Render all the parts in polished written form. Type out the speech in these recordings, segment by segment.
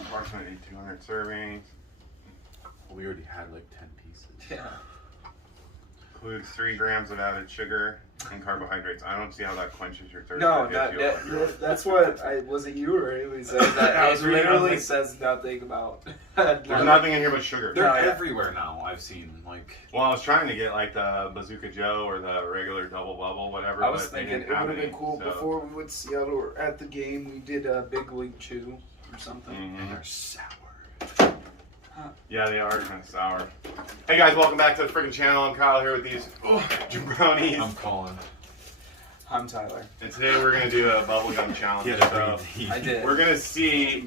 Approximately 200 servings. We already had like 10 pieces. Yeah. Includes 3 grams of added sugar and carbohydrates. I don't see how that quenches your thirst. No, that's what was it you or Haley said that it literally says nothing about. There's nothing in here but sugar. They're everywhere now. I've seen like. Well, I was trying to get like the Bazooka Joe or the regular double bubble, whatever. I was but thinking it would have been cool before we went to Seattle or at the game. We did a Big League Chew or something. Mm-hmm. They're sour. Yeah, they are kind of sour. Hey guys, welcome back to the freaking channel. I'm Kyle here with these jabronis. I'm Colin. I'm Tyler. And today we're going to do a bubblegum challenge. Yeah, I did. We're going to see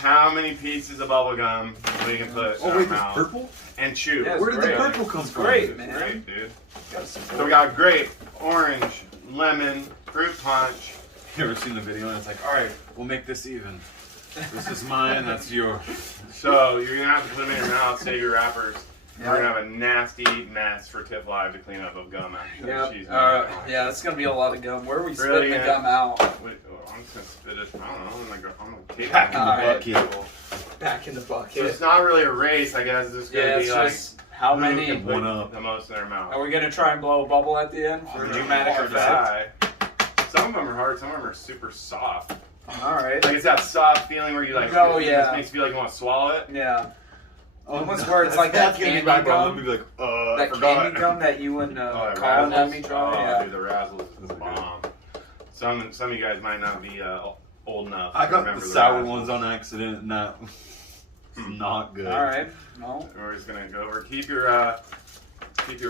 how many pieces of bubblegum we can put in our mouth. Purple? And chew. Yeah, Where did great. the purple come from? Great, man. Great, dude. Got So we got grape, orange, lemon, fruit punch. You ever seen the video and it's like, alright, we'll make this even. This is mine, that's yours. So you're going to have to put them in your mouth, save your wrappers. Yeah. We're going to have a nasty mess for Tiff Live to clean up of gum after she's yeah, it's gonna be a lot of gum. Where are we Really, spitting the gum out? Wait, I'm just going to spit it, I don't know, on the table. Back in the Alright. bucket. Back in the So bucket. it's not really a race, I guess. It's going to be like how who many? can put One up. the most in their mouth. Are we gonna try and blow a bubble at the end for It's dramatic hard to effect? decide. Some of them are hard, some of them are super soft. All right. Like it's that soft feeling where you like, Oh, it yeah. just makes you feel like you want to swallow it. Yeah. Oh, Almost where it's like that candy Let gum. me be like, That forgot. candy gum that you and Oh, that Colin had Razzles? me Oh, try. dude, the Razzles is the bomb. Some of you guys might not be old enough. I to got remember the sour Razzles. ones on accident and that was not good. All right. No. We're just gonna go over. Keep your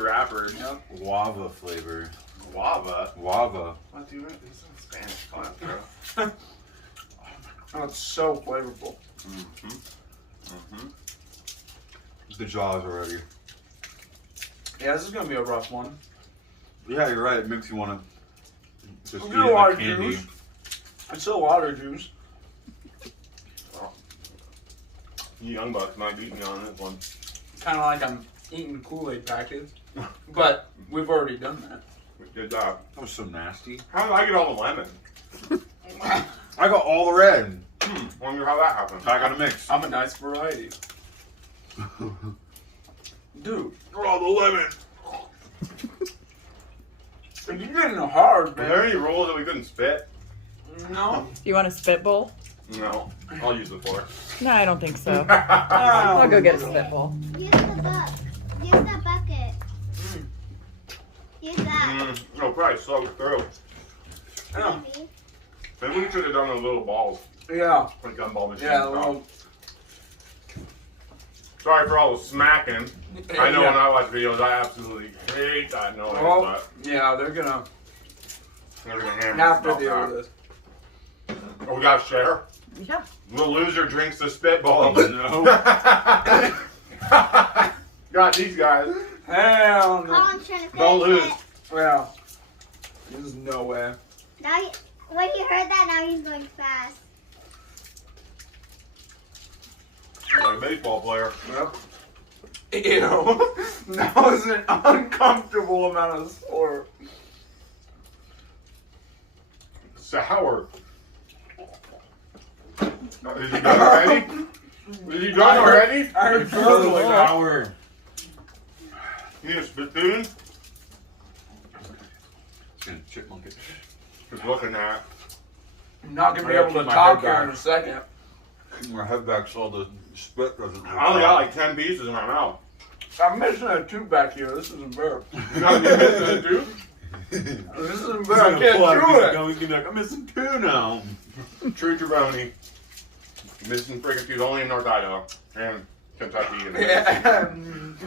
wrappers. Yep. Guava flavor. Guava. Guava. What, dude? This is Spanish class, bro. Oh, it's so flavorful. The jaws already. Yeah, this is gonna be a rough one. Yeah, you're right. It makes you want to just We'll eat get a it lot like of candy. juice. It's still water juice. You young bucks might beat me on this one. Kind of like I'm eating Kool-Aid packets, but we've already done that. Good job. That was so nasty. How did I get all the lemon? I got all the red. Wonder how that happened. I got a mix. I'm a nice variety. Dude, all the lemon. you're getting hard, Are there man. any rules that we couldn't spit? No. You want a spitball? No. I'll use the fork. No, I don't think so. Oh. I'll go get a spitball. Use the Use the bucket. Use that. No, probably soak through. Yeah. Maybe. Maybe we should have done the little balls. Yeah. Like gumball machine. Yeah. Well, Sorry for all the smacking. I know yeah. when I watch videos, I absolutely hate that noise, Well, but yeah, they're gonna they're gonna hammer have to stuff deal out. with this. Oh, we got to share? Yeah. The loser drinks the spitball. No. Got these guys. Hell no. Colin's trying to finish Don't lose. it. Well, there's no way. Now, when he heard that, now he's going fast. Like a baseball player. Yep. Ew. That was an uncomfortable amount of sport. Sour. Is he done already? Is he done already? I heard gurgling. sour. You need a spittoon? It's gonna chipmunk it. Just looking at. I'm not gonna be I gotta able to keep my talk head here back. in a second. My head back so the spit doesn't. I only got like 10 pieces in my mouth. I'm missing a tooth back here. This isn't fair. You know what I mean, dude? This isn't fair. I can't chew it. He's gonna be like, I'm missing two now. True jabroni. Missing friggin' tooth only in North Idaho. And Kentucky. And Yeah.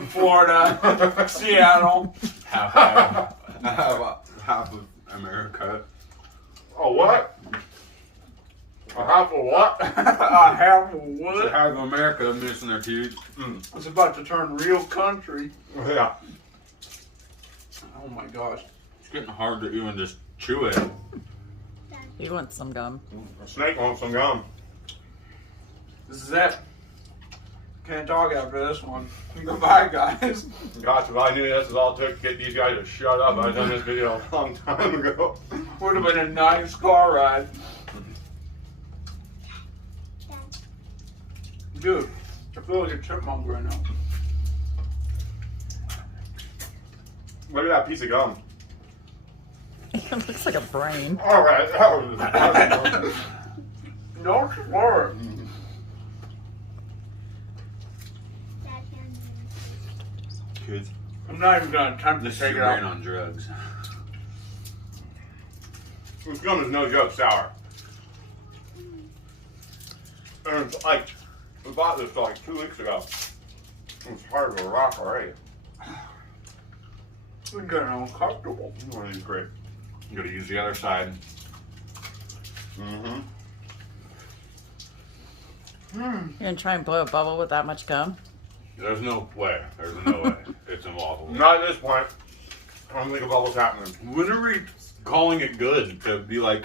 Florida, Seattle. Half of America. Oh, what? A half of what? A half of wood. Half of America missing their teeth. It's about to turn real country. Yeah. Oh my gosh. It's getting hard to even just chew it. You want some gum? Snake wants some gum. This is it. Can't talk after this one. Goodbye, guys. Gosh, if I knew this is all it took to get these guys to shut up, I'd done this video a long time ago. Would have been a nice car ride. Dude, I feel like a chipmunk right now. Look at that piece of gum. It looks like a brain. All right. That was Don't slur. Kids, I'm not even gonna attempt to this is take it your brain out. on drugs. This gum is no joke sour. And it's like, we bought this like 2 weeks ago. It's hard as a rock already. I'm getting uncomfortable. One of these great. You gotta use the other side. Mm-hmm. You're gonna try and blow a bubble with that much gum? There's no way. There's no way. It's impossible. Not at this point. I don't think a bubble's happening. When are we calling it good to be like,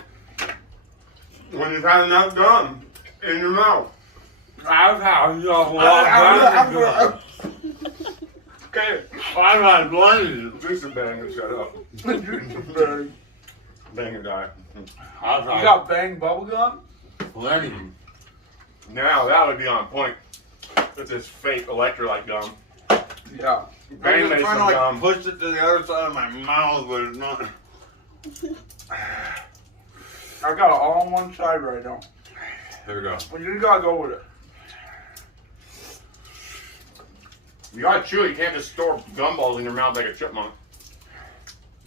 When you've had enough gum in your mouth. I've had enough. Okay. I've had plenty. Do some bang and shut up. You Bang and die. I've had got bang bubblegum? plenty. Now that would be on point with this fake electrolyte gum. Yeah. Bang I'm made trying some to gum. push it to the other side of my mouth, but it's not. I got it all on one side right now. There we go. Well, you gotta go with it. You gotta chew it. You can't just store gumballs in your mouth like a chipmunk.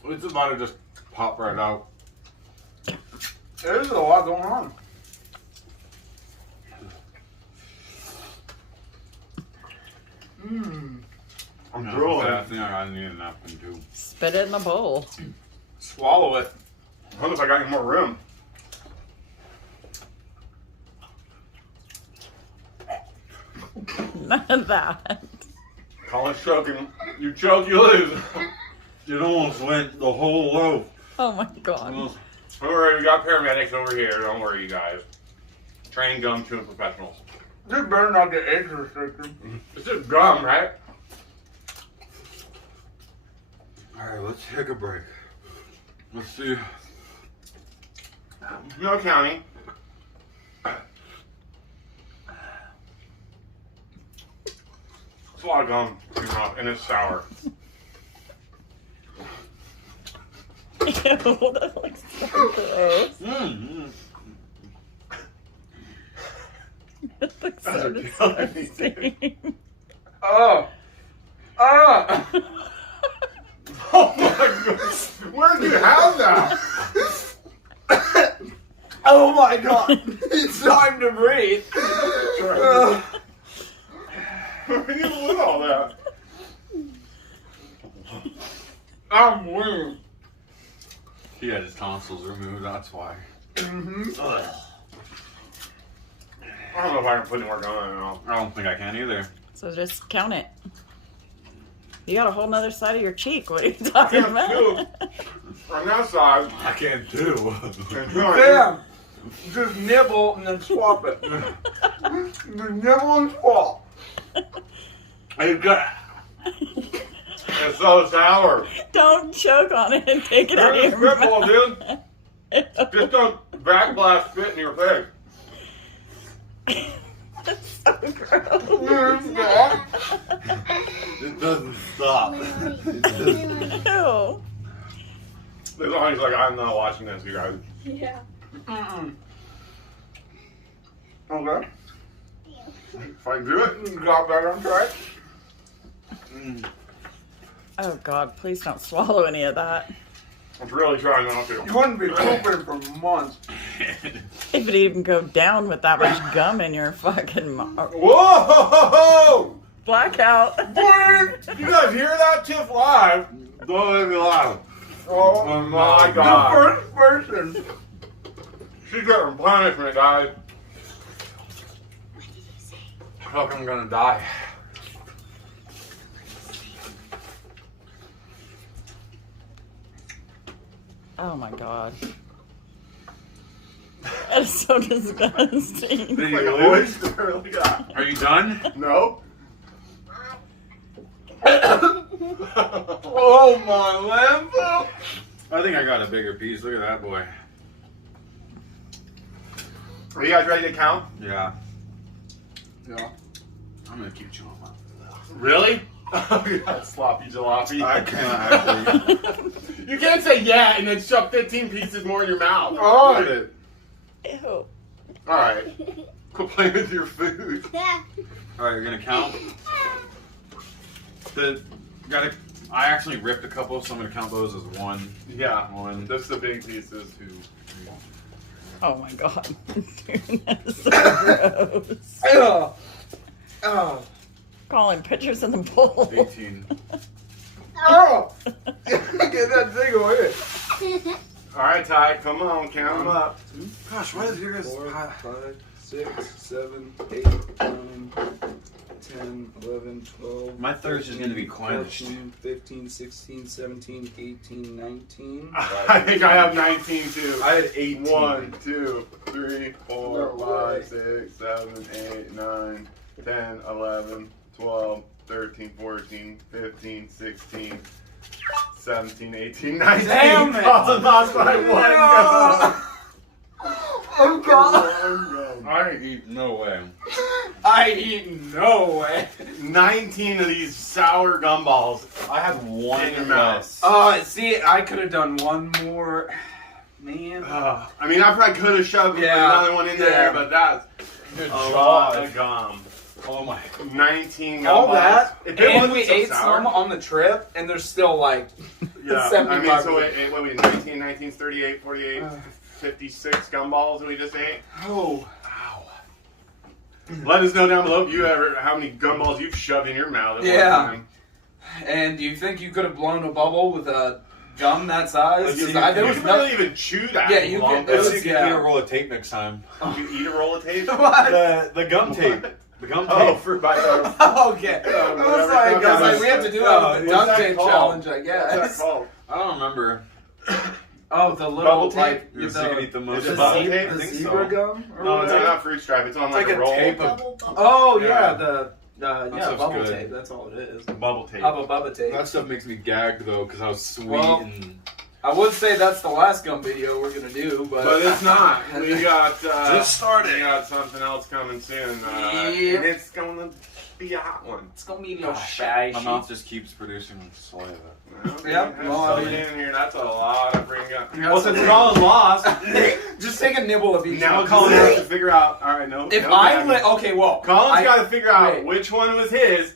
It's about to just pop right out. There's a lot going on. Mmm. I'm I drooling. think I need a napkin too. Spit it in a bowl. Swallow it. I wonder if I got any more room. None of that. Colin's choking. You choke, you lose. It almost went the whole loaf. Oh my god. Don't worry, we got paramedics over here. Don't worry, you guys. Trained gum chewing professionals. This better not get age restricted. This is gum, right? Alright, let's take a break. Let's see. No counting. It's a lot of gum chewing off, and it's sour. Ew, that looks so gross. Mm-hmm. It looks so Those are killing me, disgusting. Oh. Ah. Oh my god! Where did you have that? Oh my god. It's time to breathe. Where did you put all that? I'm weird. He had his tonsils removed, that's why. Mm-hmm. I don't know if I can put any more gum in it all. I don't think I can either. So just count it. You got a whole nother side of your cheek. What are you talking can't about? On that side, I can't do. and Damn. Just nibble and then swap it. Just nibble and swap. I got. it's so sour. Don't choke on it and take it out of Here's your the spitball, mouth. dude. Just don't backblast spit in your face. That's so gross. It doesn't stop. Ew. As long as like I'm not watching this, you guys. Yeah. Mm-mm. Okay. If I can do it. You got back on track. Oh god, please don't swallow any of that. I'm really trying not to. You wouldn't be pooping for months. If it even go down with that much gum in your fucking mouth. Whoa! Blackout. You guys hear that? Tiff live. Don't let me laugh. Oh my The god. first person. She's getting punishment, guys. I feel like I'm gonna die. Oh my god. That is so disgusting. Did Like you a lose? oyster. Look at that. Are you done? No. Oh my lambo! I think I got a bigger piece. Look at that boy. Are you guys ready to count? Yeah. Yeah. I'm gonna keep chewing on Really? Oh, you got sloppy jalopy. I can't actually. You can't say yeah and then shove 15 pieces more in your mouth. Oh. Look at it. Ew. Alright. Quit playing with your food. Alright, you're gonna count. I actually ripped a couple, so I'm gonna count those as one. Yeah. One. That's the big pieces. 2, 3. Oh my god. Dude, that's so gross. Oh. Oh. Calling pictures in the bowl. 18. Oh. Get that thing away. Alright, Ty, come on, count them up. Gosh, why is yours? 4, 5, 6, 7, 8, 9, 10, 11, 12. My thirst is gonna be quenched. 14, 15, 16, 17, 18, 19. I think I have 19 too. I had 18. 1, 2, 3, 4, No way. 5, 6, 7, 8, 9, 10, 11, 12, 13, 14, 15, 16, 17, 18, 19. Damn it! Colin lost by one go. Oh god. One go. I ain't eat no way. I eat no way. 19 of these sour gumballs. I had one In your mouth. less. See, I could have done one more. Man. I mean, I probably could have shoved Yeah. another one in Yeah. there, but that's Good a lot of gum. Oh my. 19 gumballs. All that, If it and wasn't we so ate sour- some on the trip, and there's still like Yeah, I 75. mean, so what we 19, 19, 38, 48, 56 gumballs that we just ate. Oh, Let us know down below if you how many gumballs you've shoved in your mouth at Yeah. one time. and do you think you could have blown a bubble with a gum that size? Let's see, There You was can no. really even chew that. Yeah, you long can- Let's bit. see if you Yeah. can eat a roll of tape next time. You eat a roll of tape? What? The gum tape. The gum Oh, tape. fruit by Okay. I was whatever like, gum we have to do Oh, a what's duct that tape called? challenge, I What's guess. that called? I don't remember. Oh, the little Bubble tape? like You're so gonna eat the most Is it of bubble it. tape? I the think zebra so. gum. Or No, it's whatever? not fruit stripe. It's on It's like like a a roll. tape of Oh yeah, Yeah. the stuff's bubble good. tape. That's all it is. Bubble tape. Bubba tape. That stuff makes me gag though, because how sweet Well, and. I would say that's the last gum video we're gonna do, but But it's not. We got Just started. We got something else coming soon, and Yep. it's gonna be a hot one. It's gonna be a little Gosh, shy. my mouth just keeps producing saliva. Yep. Well, Well, I in mean- here. That's a lot of bring up. Yeah, Well, so since we- Colin lost, Just take a nibble of each. now one. Colin has to figure out. All right, no. If no I gagging. let, okay, well, Colin's got to figure out wait. which one was his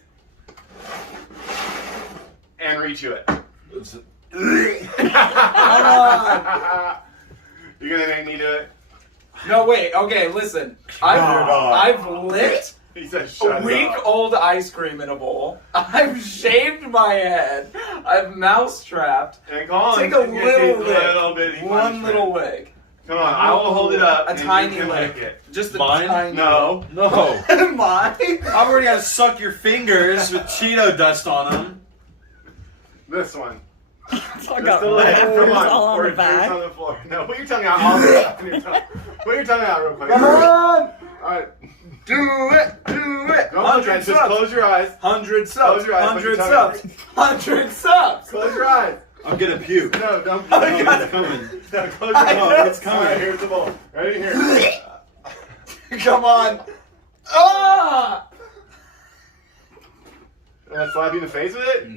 and rechew it. It's- You're gonna make me do it? No, wait. Okay, listen. I've licked He said, "Shut a it week up." old ice cream in a bowl. I've shaved my head. I've mousetrapped. And Colin, Take a little lick. little bitty One punishment. little lick. Come on, I will hold it up. A and tiny you can lick. lick it. Just a Mine? tiny. No. No. lick. Mine. I've already got to suck your fingers with Cheeto dust on them. This one. So I Just got a little. wrappers Come on. all on Or the drinks back. on the floor. No, put your tongue out. All the way on your tongue. Put your tongue out real quick. Come on. All right. Do it. Do it. Don't look at it. Just close your eyes. 100 Close subs. your eyes, put 100 your tongue out. subs. 100 subs. Close your eyes. I'm gonna puke. No, don't. Oh, it's coming. No, close your eyes. Oh, it's coming. All right, here's the bowl. Right here. Come on. Ah! Slap you in the face with it?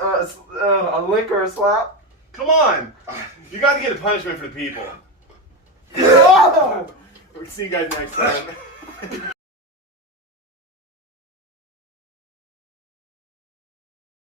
A lick or a slap? Come on. You got to get a punishment for the people. Oh! We'll see you guys next time.